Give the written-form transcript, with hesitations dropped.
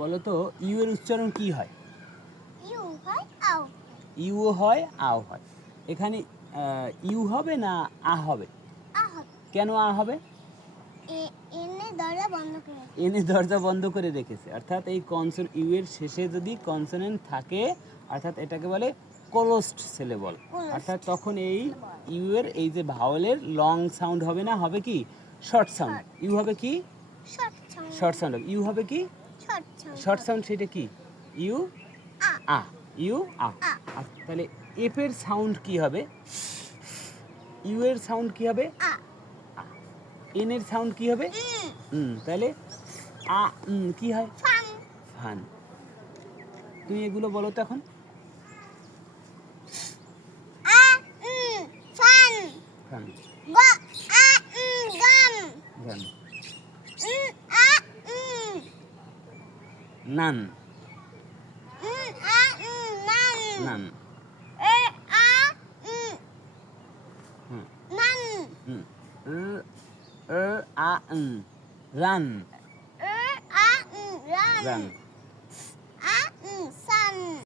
বলো তো ইউ এর উচ্চারণ কি হয়? ইউ হয় আও। ইউ হয় আও হয়। এখানে ইউ হবে না আ হবে? আ হবে। কেন আ হবে? এনে দরজা বন্ধ করে। এনে দরজা বন্ধ করে রেখেছে, অর্থাৎ এই ইউ এর শেষে যদি কনসোনেন্ট থাকে, অর্থাৎ এটাকে বলে ক্লোজড সিলেবল। অর্থাৎ তখন এই ইউ এর এই যে ভাওয়েলের লং সাউন্ড হবে না, হবে কি শর্ট সাউন্ড। ইউ হবে কি শর্ট সাউন্ড। শর্ট সাউন্ড হবে। ইউ হবে কি শর্ট সাউন্ড। শর্ট সাউন্ড, সেটা কি ইউ আ। আ। ইউ আ। আ। আচ্ছা, তাহলে এফ এর সাউন্ড কি হবে? ইউ এর সাউন্ড কি হবে? আ। এন এর সাউন্ড কি হবে? তাহলে আ কি হয়? ফান। ফান। তুমি এগুলো বলো তো এখন। A fun. ফান। গ আ গান। গান। আ নান। আ নান। নান। এ আ হুম। নান। আ রান। আ রান। রান।